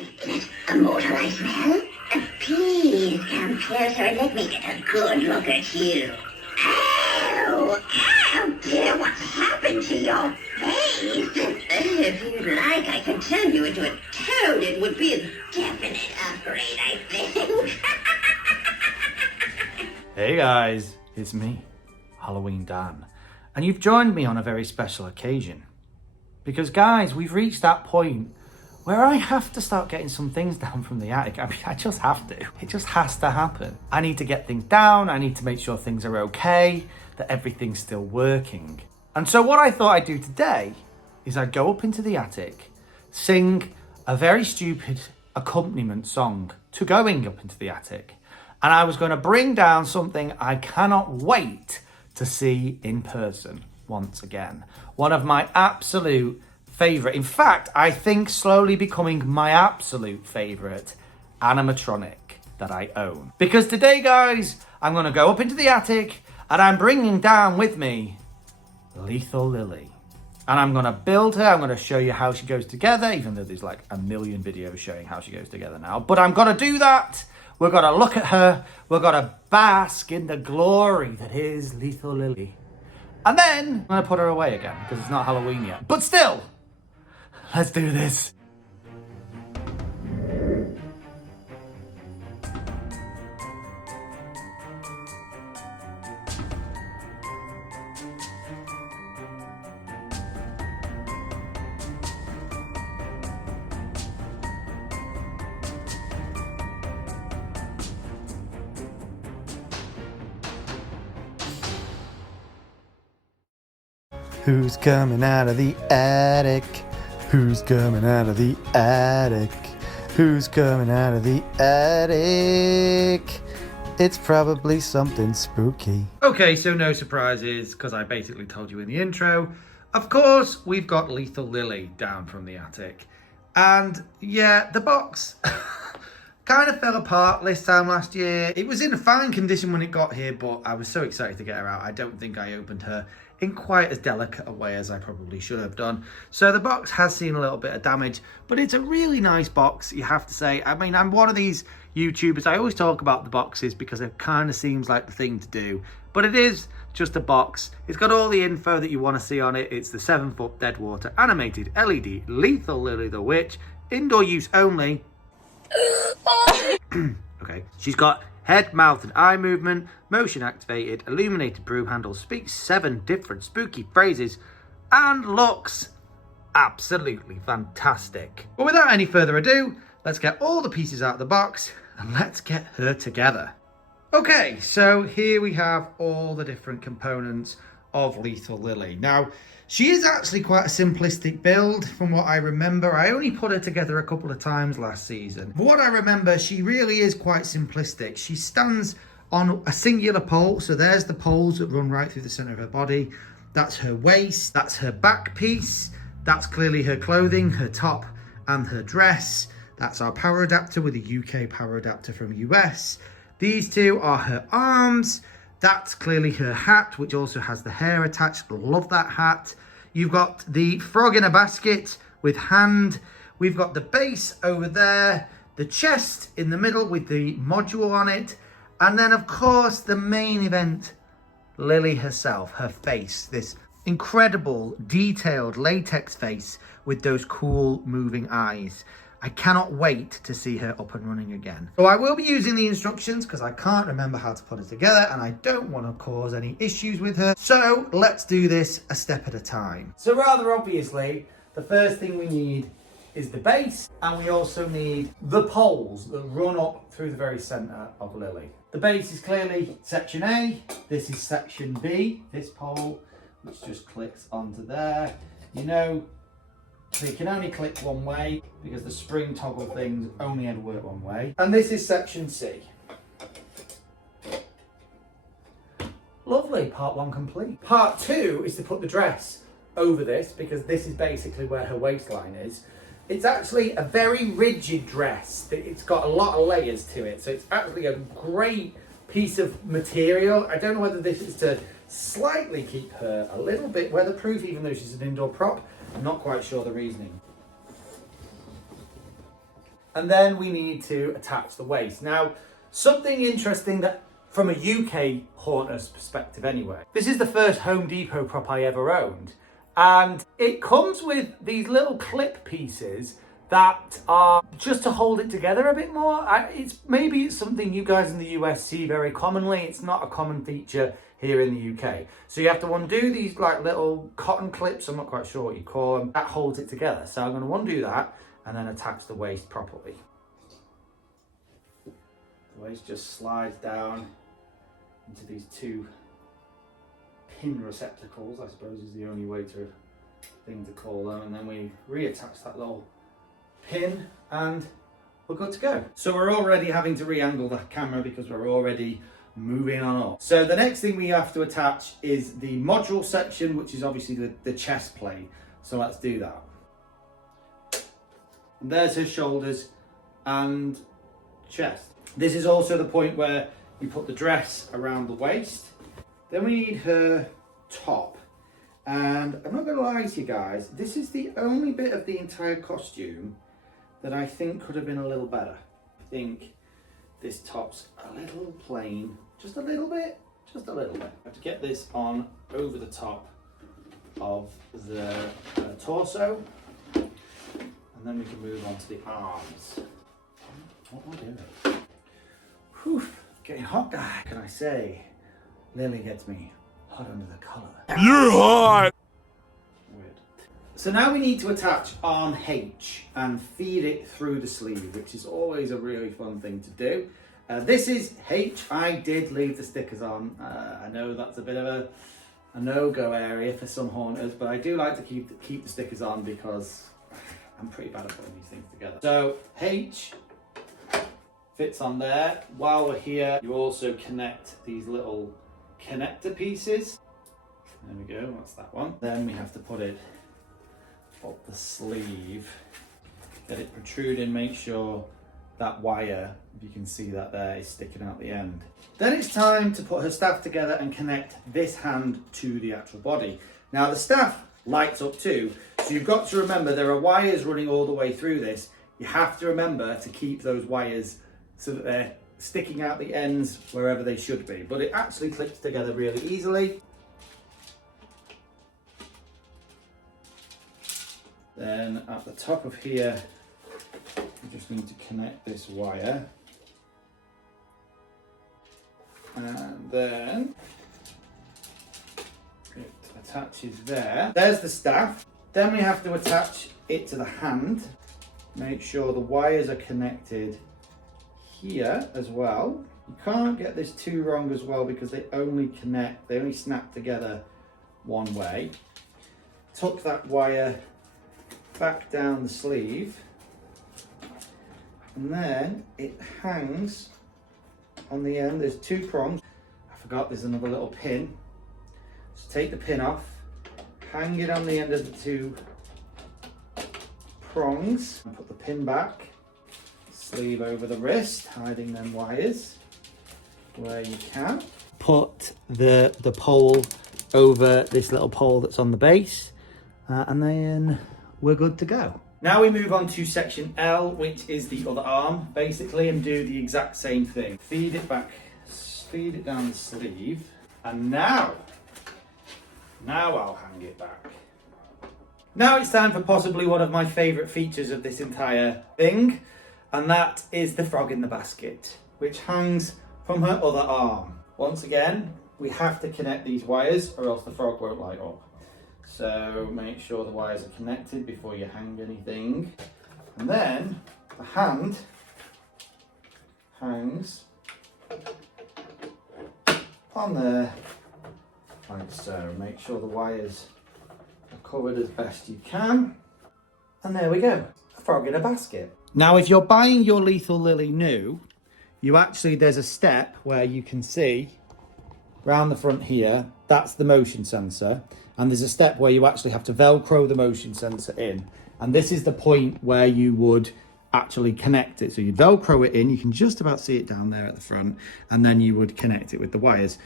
Is it a motorized man? Please come closer and let me get a good look at you. Oh, dear, what's happened to your face? If you'd like, I can turn you into a toad. It would be a definite upgrade, I think. Hey guys, it's me, Halloween Dan, and you've joined me on a very special occasion. Because guys, we've reached that point where I have to start getting some things down from the attic. I mean, I just have to. It just has to happen. I need to get things down. I need to make sure things are okay, that everything's still working. And so what I thought I'd do today is I'd go up into the attic, sing a very stupid accompaniment song to going up into the attic. And I was going to bring down something I cannot wait to see in person once again. One of my absolute favourite, in fact, I think slowly becoming my absolute favourite animatronic that I own. Because today, guys, I'm going to go up into the attic and I'm bringing down with me Lethal Lily. And I'm going to build her. I'm going to show you how she goes together, even though there's like a million videos showing how she goes together now. But I'm going to do that. We're going to look at her. We're going to bask in the glory that is Lethal Lily. And then I'm going to put her away again because it's not Halloween yet. But still, let's do this. Who's coming out of the attic? Who's coming out of the attic? Who's coming out of the attic? It's probably something spooky. Okay, so no surprises, because I basically told you in the intro. Of course, we've got Lethal Lily down from the attic. And yeah, the box kind of fell apart this time last year. It was in fine condition when it got here, but I was so excited to get her out. I don't think I opened her in quite as delicate a way as I probably should have done. So the box has seen a little bit of damage, but it's a really nice box, you have to say. I mean, I'm one of these YouTubers, I always talk about the boxes because it kind of seems like the thing to do, but it is just a box. It's got all the info that you want to see on it. It's the 7-foot Deadwater animated LED Lethal Lily the Witch, indoor use only. Okay, she's got head, mouth and eye movement, motion activated, illuminated broom handle, speaks 7 different spooky phrases, and looks absolutely fantastic. But without any further ado, let's get all the pieces out of the box and let's get her together. Okay, so here we have all the different components of Lethal Lily. Now, she is actually quite a simplistic build from what I remember. I only put her together a couple of times last season. But what I remember, she really is quite simplistic. She stands on a singular pole. So there's the poles that run right through the center of her body. That's her waist, that's her back piece. That's clearly her clothing, her top and her dress. That's our power adapter with a UK power adapter from US. These two are her arms. That's clearly her hat, which also has the hair attached. Love that hat. You've got the frog in a basket with hand. We've got the base over there, the chest in the middle with the module on it. And then, of course, the main event, Lily herself, her face. This incredible, detailed latex face with those cool moving eyes. I cannot wait to see her up and running again. So I will be using the instructions because I can't remember how to put it together and I don't want to cause any issues with her. So let's do this a step at a time. So rather obviously, the first thing we need is the base, and we also need the poles that run up through the very center of Lily. The base is clearly section A. This is section B, this pole, which just clicks onto there. You know, so you can only click one way because the spring toggle things only ever work one way. And this is section C. Lovely, part 1 complete. Part 2 is to put the dress over this because this is basically where her waistline is. It's actually a very rigid dress. It's got a lot of layers to it. So it's actually a great piece of material. I don't know whether this is to slightly keep her a little bit weatherproof, even though she's an indoor prop. I'm not quite sure the reasoning. And then we need to attach the waist. Now, something interesting that from a UK haunter's perspective anyway, this is the first Home Depot prop I ever owned. And it comes with these little clip pieces that are just to hold it together a bit more. Maybe it's something you guys in the US see very commonly. It's not a common feature here in the UK. So you have to undo these like little cotton clips, I'm not quite sure what you call them, that holds it together. So I'm going to undo that and then attach the waist properly. The waist just slides down into these two pin receptacles, I suppose is the only thing to call them, and then we reattach that little pin and we're good to go. So we're already having to re-angle the camera because we're already moving on up. So the next thing we have to attach is the module section, which is obviously the chest plate. So let's do that. And there's her shoulders and chest. This is also the point where we put the dress around the waist. Then we need her top. And I'm not gonna lie to you guys, this is the only bit of the entire costume that I think could have been a little better. I think this top's a little plain, just a little bit. I have to get this on over the top of the torso, and then we can move on to the arms. What am I doing? Whew, getting hot, guy. Can I say, Lily gets me hot under the collar. You're hot! Weird. So now we need to attach arm H and feed it through the sleeve, which is always a really fun thing to do. This is H. I did leave the stickers on. I know that's a bit of a no-go area for some haunters, but I do like to keep the stickers on because I'm pretty bad at putting these things together. So H fits on there. While we're here, you also connect these little connector pieces. There we go, that's that one. Then we have to put it up the sleeve, get it protruding, make sure that wire, if you can see that there, is sticking out the end. Then it's time to put her staff together and connect this hand to the actual body. Now the staff lights up too, so you've got to remember there are wires running all the way through this. You have to remember to keep those wires so that they're sticking out the ends wherever they should be, but it actually clips together really easily. Then at the top of here, we just need to connect this wire, and then it attaches there. There's the staff. Then we have to attach it to the hand. Make sure the wires are connected here as well. You can't get this too wrong as well because they only snap together one way. Tuck that wire back down the sleeve, and then it hangs on the end. There's two prongs. I forgot there's another little pin. So take the pin off, hang it on the end of the two prongs, and put the pin back. Sleeve over the wrist, hiding them wires where you can. Put the pole over this little pole that's on the base, and then we're good to go. Now we move on to section L, which is the other arm, basically, and do the exact same thing. Feed it back, feed it down the sleeve, and now I'll hang it back. Now it's time for possibly one of my favourite features of this entire thing, and that is the frog in the basket, which hangs from her other arm. Once again, we have to connect these wires or else the frog won't light up. So make sure the wires are connected before you hang anything. And then the hand hangs on there like so. Make sure the wires are covered as best you can. And there we go, a frog in a basket. Now, if you're buying your Lethal Lily new, there's a step where you can see round the front here, that's the motion sensor. And there's a step where you actually have to Velcro the motion sensor in. And this is the point where you would actually connect it. So you'd Velcro it in, you can just about see it down there at the front, and then you would connect it with the wires.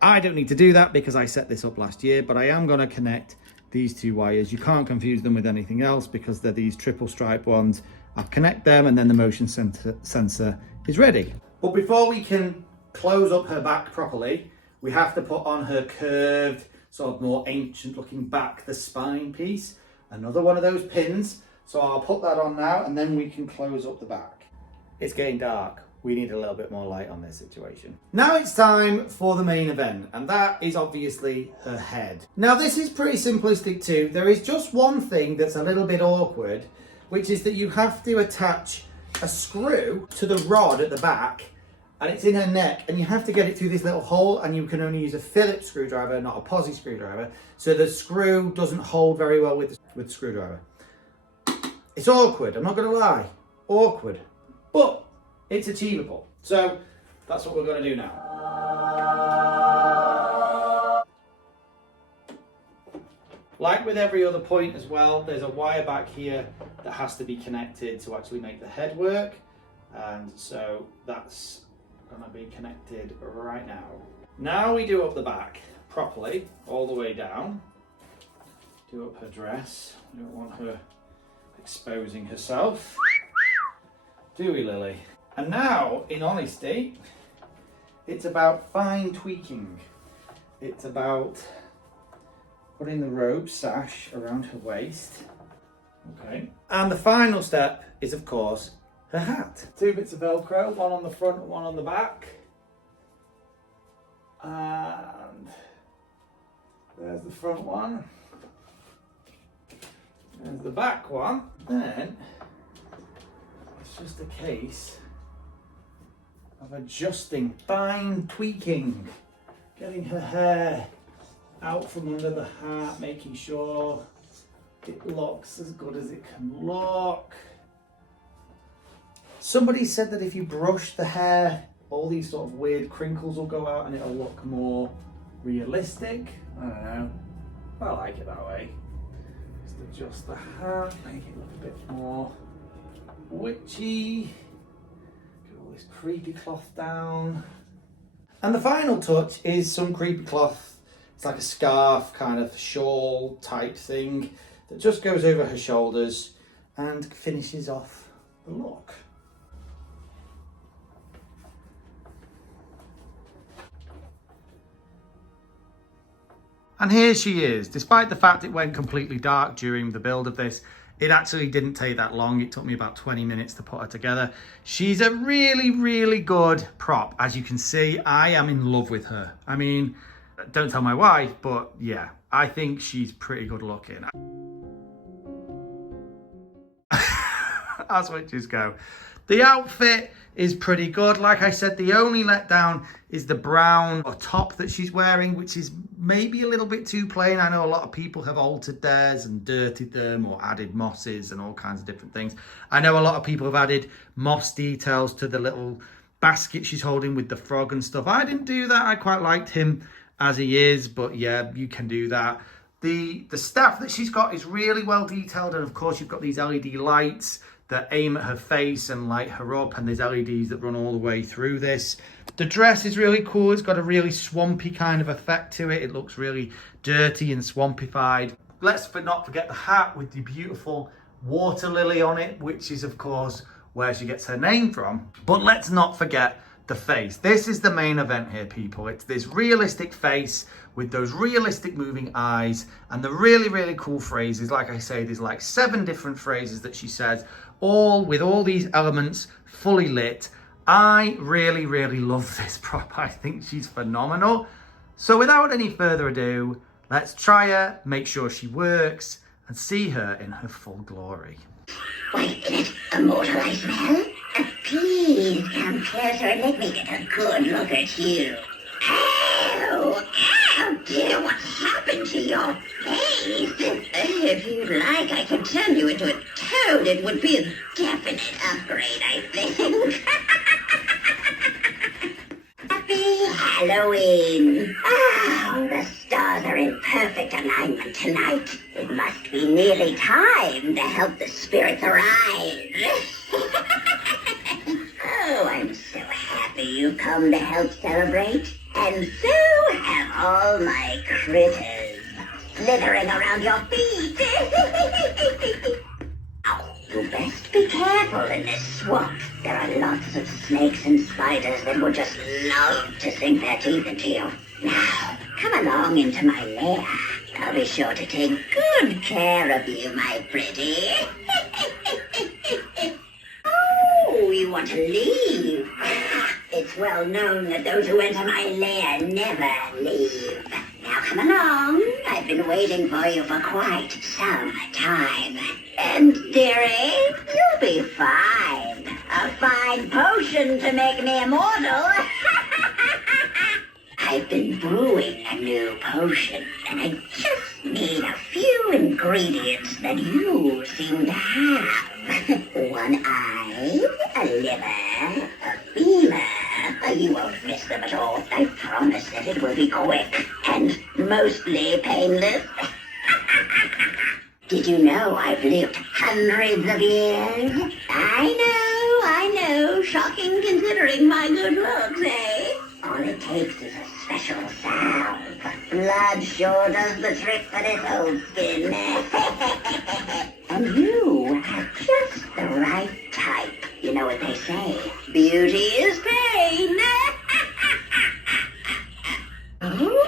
I don't need to do that because I set this up last year, but I am gonna connect these two wires. You can't confuse them with anything else because they're these triple stripe ones. I'll connect them and then the motion sensor is ready. But before we can close up her back properly, we have to put on her curved, sort of more ancient looking back, the spine piece. Another one of those pins. So I'll put that on now and then we can close up the back. It's getting dark. We need a little bit more light on this situation. Now it's time for the main event, and that is obviously her head. Now this is pretty simplistic too. There is just one thing that's a little bit awkward, which is that you have to attach a screw to the rod at the back, and it's in her neck, and you have to get it through this little hole, and you can only use a Phillips screwdriver, not a posi screwdriver, so the screw doesn't hold very well with the screwdriver. It's awkward, I'm not going to lie, awkward, but it's achievable. So that's what we're going to do now. Like with every other point as well, there's a wire back here that has to be connected to actually make the head work, and so that's going to be connected right now. Now we do up the back properly, all the way down. Do up her dress. We don't want her exposing herself. Do we, Lily? And now, in honesty, it's about fine tweaking. It's about putting the robe sash around her waist. Okay. And the final step is, of course, her hat. 2 bits of Velcro, one on the front and one on the back. And there's the front one. There's the back one. Then it's just a case of adjusting, fine tweaking, getting her hair out from under the hat, making sure it looks as good as it can look. Somebody said that if you brush the hair, all these sort of weird crinkles will go out and it'll look more realistic. I don't know. I like it that way. Just adjust the hat, make it look a bit more witchy. Get all this creepy cloth down. And the final touch is some creepy cloth. It's like a scarf, kind of shawl type thing that just goes over her shoulders and finishes off the look. And here she is. Despite the fact it went completely dark during the build of this, it actually didn't take that long. It took me about 20 minutes to put her together. She's a really, really good prop. As you can see, I am in love with her. I mean, don't tell my wife, but yeah, I think she's pretty good looking. As witches go. The outfit is pretty good. Like I said, the only letdown is the brown top that she's wearing, which is maybe a little bit too plain. I know a lot of people have altered theirs and dirtied them or added mosses and all kinds of different things. I know a lot of people have added moss details to the little basket she's holding with the frog and stuff. I didn't do that. I quite liked him as he is, but yeah, you can do that. The staff that she's got is really well detailed, and of course you've got these LED lights that aim at her face and light her up, and there's LEDs that run all the way through this. The dress is really cool. It's got a really swampy kind of effect to it. It looks really dirty and swampified. Let's not forget the hat with the beautiful water lily on it, which is of course where she gets her name from. But let's not forget the face. This is the main event here, people. It's this realistic face with those realistic moving eyes and the really, really cool phrases. Like I say, there's like 7 different phrases that she says, all with all these elements fully lit. I really, really love this prop. I think she's phenomenal. So without any further ado, let's try her, make sure she works, and see her in her full glory. Wait, is it a motorized smell? Please come closer and let me get a good look at you. Oh dear, what's happened to your face? If you'd like, I could turn you into a toad. It would be a definite upgrade, I think. Happy Halloween! Oh, the stars are in perfect alignment tonight. It must be nearly time to help the spirits arise. Oh, I'm so happy you've come to help celebrate. And so have all my critters slithering around your feet. Oh, you best be careful in this swamp. There are lots of snakes and spiders that would just love to sink their teeth into you. Now, come along into my lair. I'll be sure to take good care of you, my pretty. Oh, you want to leave? It's well known that those who enter my lair never leave. Now come along. I've been waiting for you for quite some time. And dearie, you'll be fine. A fine potion to make me immortal. I've been brewing a new potion, and I just need a few ingredients that you seem to have. One eye, a liver, a femur. You won't miss them at all. I promise that it will be quick and mostly painless. Did you know I've lived hundreds of years? I know. Shocking considering my good looks, eh? All it takes is a special salve. Blood sure does the trick for this old skin. And you are just the right type. You know what they say? Beauty is pain. Ooh.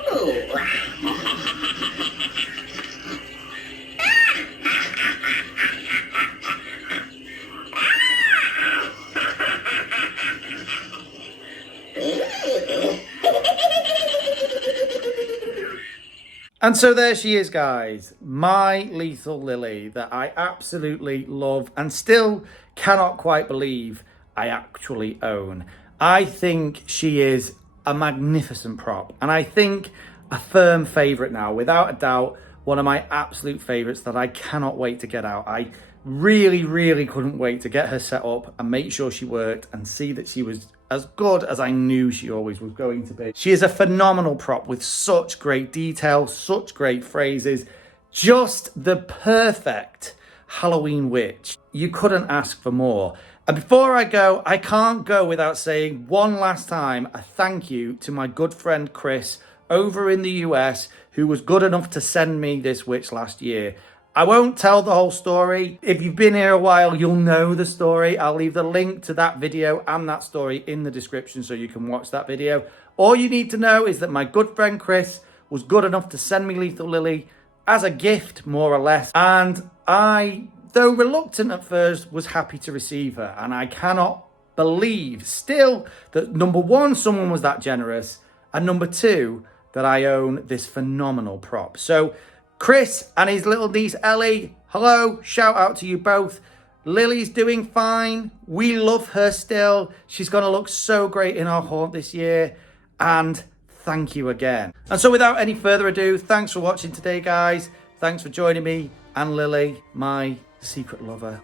And so there she is, guys. My Lethal Lily that I absolutely love and still cannot quite believe I actually own. I think she is a magnificent prop. And I think a firm favourite now, without a doubt, one of my absolute favourites that I cannot wait to get out. I really couldn't wait to get her set up and make sure she worked and see that she was as good as I knew she always was going to be. She is a phenomenal prop with such great detail, such great phrases, just the perfect Halloween witch. You couldn't ask for more. And before I go, I can't go without saying one last time a thank you to my good friend Chris over in the US, who was good enough to send me this witch last year. I won't tell the whole story. If you've been here a while, you'll know the story. I'll leave the link to that video and that story in the description so you can watch that video. All you need to know is that my good friend Chris was good enough to send me Lethal Lily as a gift, more or less. And I, though reluctant at first, was happy to receive her. And I cannot believe still that, number one, someone was that generous. And number two, that I own this phenomenal prop. So Chris and his little niece Ellie, hello, shout out to you both. Lily's doing fine. We love her still. She's going to look so great in our haunt this year. And thank you again. And so without any further ado, thanks for watching today, guys. Thanks for joining me and Lily, my secret lover.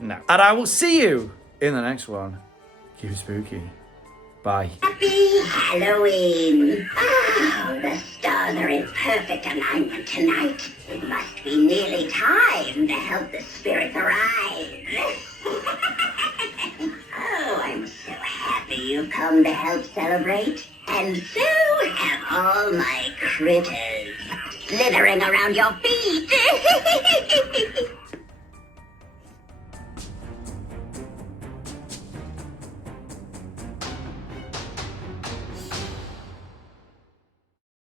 No. And I will see you in the next one. Keep it spooky. Bye. Happy Halloween! Oh, the stars are in perfect alignment tonight. It must be nearly time to help the spirits arise. Oh, I'm so happy you've come to help celebrate. And so have all my critters slithering around your feet.